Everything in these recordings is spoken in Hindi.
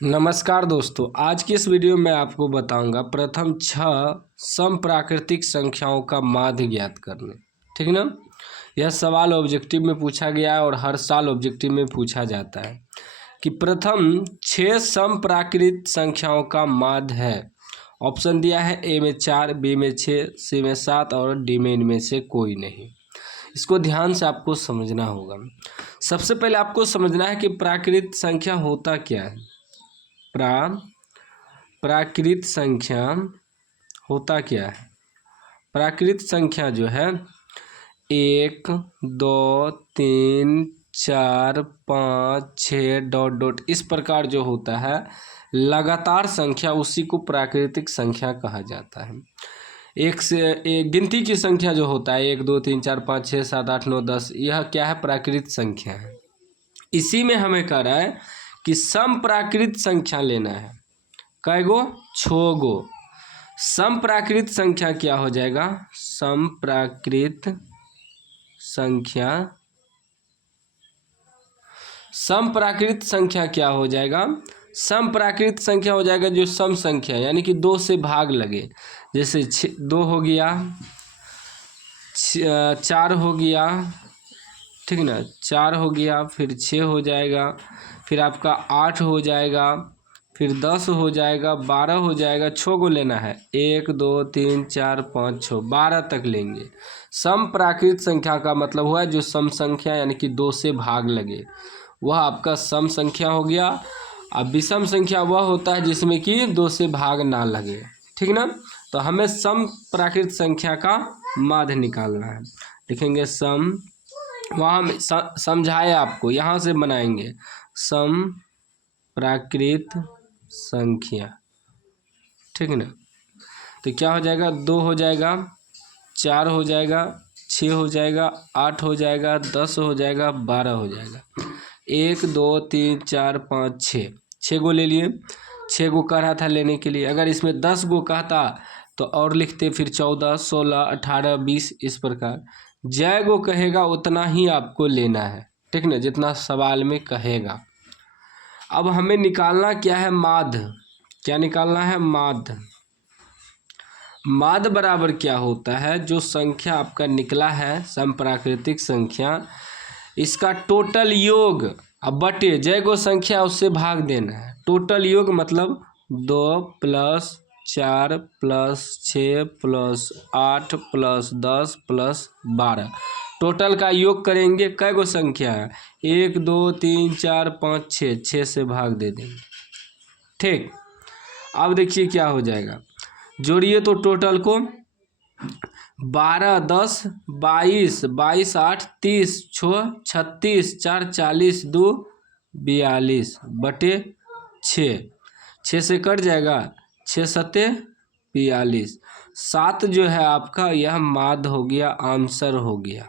नमस्कार दोस्तों, आज की इस वीडियो में आपको बताऊंगा प्रथम 6 समप्राकृतिक संख्याओं का माध्य ज्ञात करने। ठीक ना। यह सवाल ऑब्जेक्टिव में पूछा गया है और हर साल ऑब्जेक्टिव में पूछा जाता है कि प्रथम 6 समप्राकृत संख्याओं का माध्य है। ऑप्शन दिया है ए में 4, बी में 6, सी में 7 और डी में इनमें से कोई नहीं। इसको ध्यान से आपको समझना होगा। सबसे पहले आपको समझना है कि प्राकृत संख्या होता क्या है। प्राकृत संख्या होता क्या है। प्राकृत संख्या जो है 1, 2, 3, 4, 5, 6 ... इस प्रकार जो होता है लगातार संख्या, उसी को प्राकृतिक संख्या कहा जाता है। एक से एक गिनती की संख्या जो होता है 1, 2, 3, 4, 5, 6, 7, 8, 9, 10, यह क्या है, प्राकृत संख्या है। इसी में हमें कह रहा है कि समप्राकृत संख्या लेना है। कै गो? 6 गो। समप्राकृत संख्या क्या हो जाएगा? समप्राकृत संख्या क्या हो जाएगा? समप्राकृत संख्या हो जाएगा जो सम संख्या यानी कि 2 से भाग लगे। जैसे 2 हो गया, 4 हो गया, ठीक ना, 4 हो गया, फिर 6 हो जाएगा, फिर आपका 8 हो जाएगा, फिर 10 हो जाएगा, 12 हो जाएगा। 6 को लेना है, 1, 2, 3, 4, 5, 6, 12 तक लेंगे। समप्राकृत संख्या का मतलब हुआ जो सम संख्या यानी कि 2 से भाग लगे, वह आपका सम संख्या हो गया। अब विषम संख्या वह होता है जिसमें कि 2 से भाग ना लगे। ठीक ना। तो हमें समप्राकृत संख्या का माध्य निकालना है। लिखेंगे सम, वहाँ समझाए आपको, यहाँ से बनाएंगे समप्राकृत संख्या। ठीक है ना। तो क्या हो जाएगा? 2 हो जाएगा, 4 हो जाएगा, 6 हो जाएगा, 8 हो जाएगा, 10 हो जाएगा, 12 हो जाएगा। 1, 2, 3, 4, 5, 6 गो ले लिए। 6 गो कह रहा था लेने के लिए। अगर इसमें 10 गो कहता तो और लिखते, फिर 14, 16, 18, 20 इस प्रकार। जय गो कहेगा उतना ही आपको लेना है। ठीक ना, जितना सवाल में कहेगा। अब हमें निकालना क्या है? माध्य। क्या निकालना है? माध्य। माध्य बराबर क्या होता है? जो संख्या आपका निकला है समप्राकृतिक संख्या, इसका टोटल योग अब बटे जय गो संख्या उससे भाग देना है। टोटल योग मतलब 2 + 4 + 6 + 8 + 10 + 12, टोटल का योग करेंगे। कै गो संख्या है? 1, 2, 3, 4, 5, 6, 6 से भाग दे देंगे। ठीक। अब देखिए क्या हो जाएगा, जोड़िए तो टोटल को। 12, 10, 22, 22, 8, 30, 6, 36, 4, 40, 2, 42 बटे 6। 6 से कट जाएगा, 6 सत्ते 42। 7 जो है आपका यह माध्य हो गया, आंसर हो गया।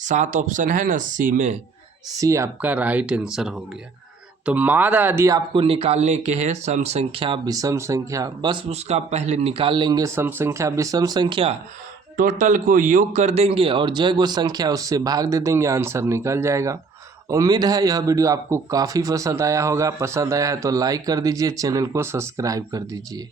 7 ऑप्शन है ना सी में, सी आपका राइट आंसर हो गया। तो माध्य यदि आपको निकालने के हैं सम संख्या विषम संख्या, बस उसका पहले निकाल लेंगे सम संख्या विषम संख्या, टोटल को योग कर देंगे और जय गो संख्या उससे भाग दे देंगे, आंसर निकल जाएगा। उम्मीद है यह वीडियो आपको काफ़ी पसंद आया होगा। पसंद आया है तो लाइक कर दीजिए, चैनल को सब्सक्राइब कर दीजिए।